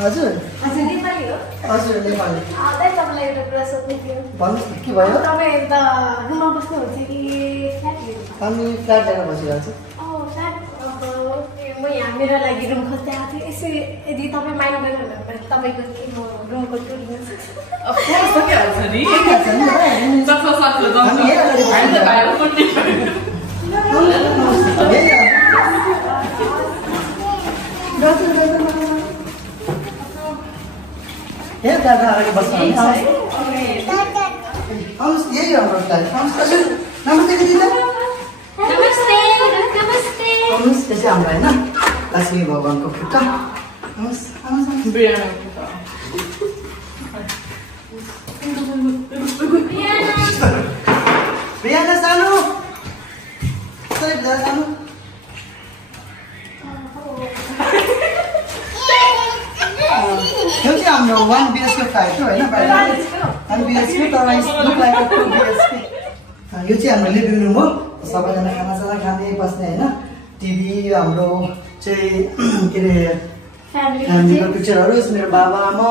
हजुर हजुर नेपाली हो हजुर नेपाली दाइ तपाईँलाई एउटा कुरा सोध्नु थियो भन्नुहोस् के भयो तपाईँ त रुममा बस्नुहुन्छ कि फ्ल्याट लिनुहुन्छ हामी फ्ल्याट लिएर बसिरहेको छु फ्ल्याट म यहाँ मेरो लागि रुम खोज्दै आएको थिएँ यसो यदि तपाईँ माइन्ड गर्नुहुन्छ भने तपाईँको म रुमको टुर लिन सक्छु अगाडि बस्नु यही हाम्रो फ्ल्याट नमस्ते दिदी नमस्ते नमस्ते आउनुहोस् त्यो चाहिँ हाम्रो होइन लक्ष्मी भगवानको खुट्टा आउनुहोस् प्रियाना सानो सानो यो चाहिँ हाम्रो 1 BHK फ्ल्याट हो होइन 1 BHK तर लुक लाइक 2 BHK यो चाहिँ हाम्रो लिभिङ रुम हो सबैजना खानासाना खाने बस्ने होइन टिभी हाम्रो चाहिँ के अरे फ्यामिलीको पिक्चरहरू मेरो बाबा आमा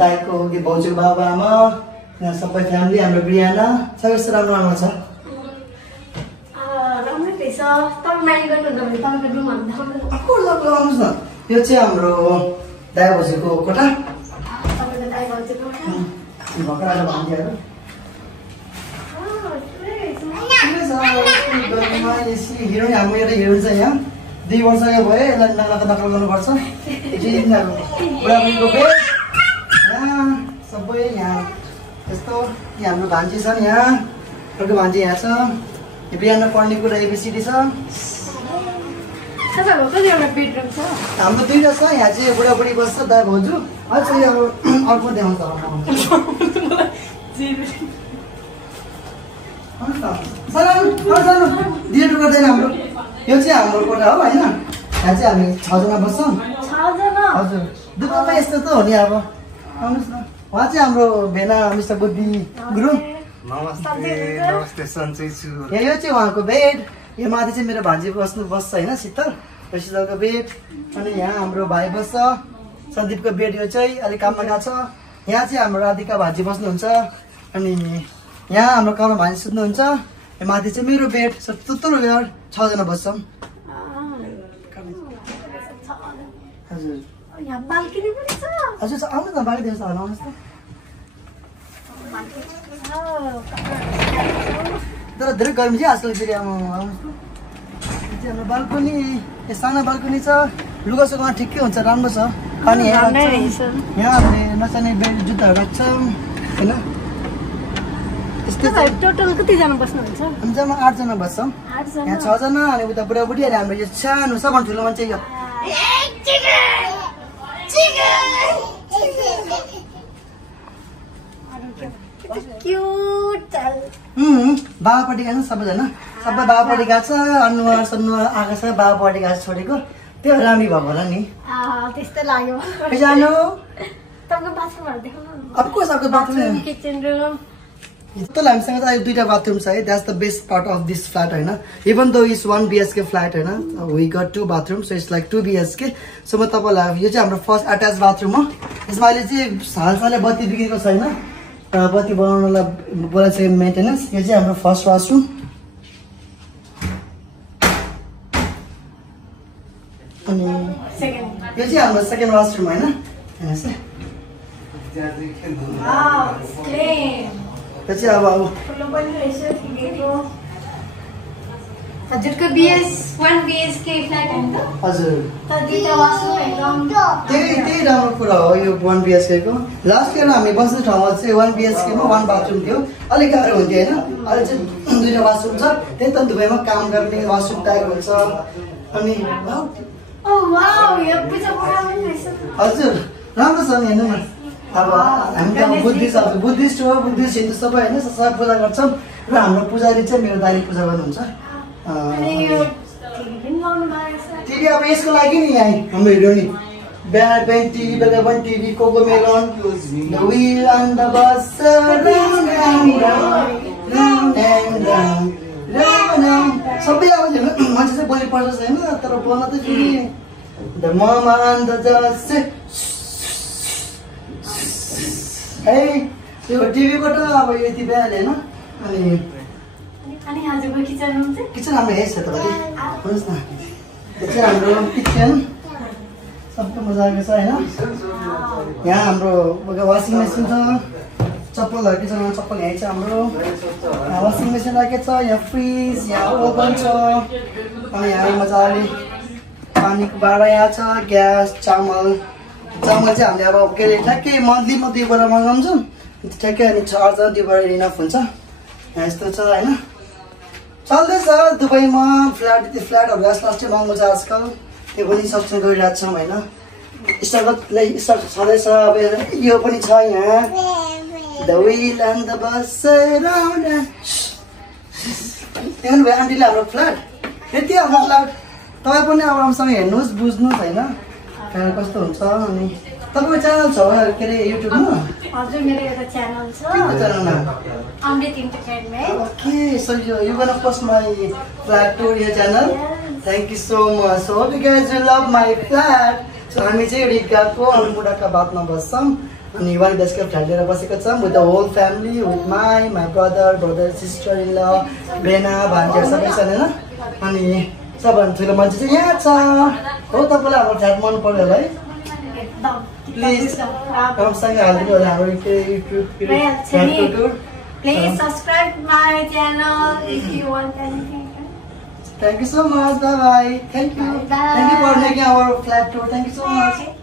दाइको भाउजूको बाबा आमा यहाँ सबै फ्यामिली हाम्रो बिहाना सबै यस्तो राम्रो राम्रो छ आउनुहोस् न यो चाहिँ हाम्रो दाइ भाउजूको कोठा भर्खर भान्जीहरू हिरोइन हाम्रो एउटा हिरोइन छ यहाँ 2 वर्षको भयो यसलाई नकल गर्नुपर्छ बुढाबुढीको बेड यहाँ सबै यहाँ यस्तो यहाँ हाम्रो भान्जी छ नि यहाँ अर्को भान्जी यहाँ छ बिहान पढ्ने कुरा एबिसिडी छ हाम्रो 2टा छ यहाँ चाहिँ बुढाबुढी बस्छ दाइ भाउजू अझ यो अर्को देखाउँछ डिलेट गर्दैन हाम्रो यो चाहिँ हाम्रो कोठा हो होइन यहाँ चाहिँ हामी 6 जना बस्छौँ हजुर दुःखमा यस्तो त हो नि अब आउनुहोस् न उहाँ चाहिँ हाम्रो भेना मिस्टर बुद्धि गुरुङ नमस्ते सन्चै छु यो चाहिँ उहाँको बेड यो माथि चाहिँ मेरो भान्जी बस्छ होइन शीतल शीतलको बेड अनि यहाँ हाम्रो भाइ बस्छ सन्दीपको बेड यो चाहिँ अलिक काममा गएको छ यहाँ चाहिँ हाम्रो राधिका भान्जी बस्नुहुन्छ अनि यहाँ हाम्रो काममा भान्जी सुत्नुहुन्छ माथि चाहिँ मेरो बेड त्यत्रो बेड 6 जना बस्छौँ हजुर हजुर आउनुहोस् न बाल्कनी देख्छ आउनुहोस् न तर धेरै गर्मी चाहिँ आजकल फेरि आउनुहोस् न हाम्रो बाल्कनी सानो बाल्कनी छ लुगा सुगामा ठिकै हुन्छ राम्रो छ पानी यहाँ हामीले नचाहिने बेड जुत्ताहरू राख्छौँ होइन टोटल कतिजना बस्नुहुन्छ हामी जम्मा 8 जना बस्छौँ यहाँ 6 जना अनि उता बुढाबुढी अनि हाम्रो यो सानो सबभन्दा ठुलो मान्छे यो बाबापट्टि गएको छ सबैजना सबै बाबापट्टि गएको छ अनुहार सनुहार आएको छ बाबापट्टि गएको छ छोडेको त्यो रामी भएको होला नि त्यस्तै लाग्यो जानु अब सबको बाथरुम किचन रुम Total हामीसँग चाहिँ 2टा बाथरुम छ है that's the best part of this flat हैन even though it's 1 BHK flat हैन we got 2 bathrooms so it's like 2 BHK so म तपाईलाई यो चाहिँ हाम्रो फर्स्ट अट्याच बाथरुम हो यसमा अहिले चाहिँ हालसालै बत्ती बिग्रेको छैन बत्ती बनाउनलाई बोलाएको छ मेन्टेनेन्स यो चाहिँ हाम्रो फर्स्ट वाशरुम अनि यो चाहिँ हाम्रो सेकेन्ड वाशरुम हैन हेर्नुस् त्यो चाहिँ अब हजुरको BS 1 BHK फ्ल्याट हैन त हजुर त दुईटा वाशरुम एकदम त्यही राम्रो कुरा हो यो 1 BHK को लास्ट इयर हामी बस्ने ठाउँमा चाहिँ 1 BHK मा 1 बाथरुम थियो अलि गाह्रो हुन्थ्यो हैन अहिले चाहिँ 2टा वाशरुम छ त्यही त दुबईमा काम गर्ने वाशरुम टाइप हुन्छ अनि ओ वाउ यो पूजा प्रोग्राम रहेछ हजुर राम्रो छ नि हेर्नु न अब हामी त बुद्धिस्ट हो बुद्धिस्ट हिन्दू सबै हैन सबै पूजा गर्छौं र हाम्रो पुजारी चाहिँ मेरो दाइले पूजा गर्नुहुन्छ टिभी अब यसको लागि नि यहाँ हाम्रो हेर्यो नि बिहान बिहान टिभी बेलुका पनि TV Cocomelon the wheel on the bus round and round round and round सबै आउँछ मान्छे चाहिँ बोली पर्छ होइन तर बोल्न त फेरि द ममान द जस्ट है त्यो टिभीको त अब यति भइहाल्यो होइन अनि हजुरको किचन रुम चाहिँ किचन हाम्रो यही छ तपाईँले भन्नुहोस् न यो चाहिँ हाम्रो किचन सबै मजाको छ होइन यहाँ हाम्रो वासिङ मेसिन छ चप्पलहरू किचनमा चप्पल यहीँ छ हाम्रो वासिङ मेसिन राखेको छ यहाँ फ्रिज यहाँ ओभन छ अनि यहाँ मजाले पानीको भाँडा यहाँ छ ग्यास चामल चाहिँ हामीले अब के अरे ठ्याक्कै मन्थलीमा 2 बडा मगाउँछौँ ठ्याक्कै अनि 6 हजार 2 बडा इनफ हुन्छ यहाँ यस्तो छ होइन चल्दैछ दुबईमा फ्ल्याटहरू लास्टै महँगो छ आजकल त्यो पनि सक्सेस गरिरहेको छौँ होइन स्टार्ट छँदैछ अब यो पनि छ यहाँ The wheel and the bus around त्यही भयो आन्टीले हाम्रो फ्ल्याट यति हाम्रो फ्ल्याट तपाईँ पनि अब राम्रोसँग हेर्नुहोस् बुझ्नुहोस् होइन कस्तो हुन्छ अनि तपाईँको च्यानल छ के अरे युट्युबमा हजुर मेरो एउटा च्यानल छ Amrit entertainment okay so you gonna post my flat tour यो channel thank you so much so hope you guys will love my flat so हामी चाहिँ रिटगाको बुढाका बातमा बस्छौँ अनि वान बेसको फ्ल्याट लिएर बसेको छौँ with the whole family with my brother sister in law बेना भान्जीहरू सबै छन् होइन अनि सबभन्दा ठुलो मान्छे चाहिँ यहाँ छ हो तपाईँलाई हाम्रो फ्ल्याट मन पर्यो होला है प्लिज राम्रोसँग हालिदिनु होला हाम्रो YouTube Please subscribe my channel if you want anything. Thank you so much. Bye bye. Thank you. Bye. Thank you for making our flat tour. Thank you so much.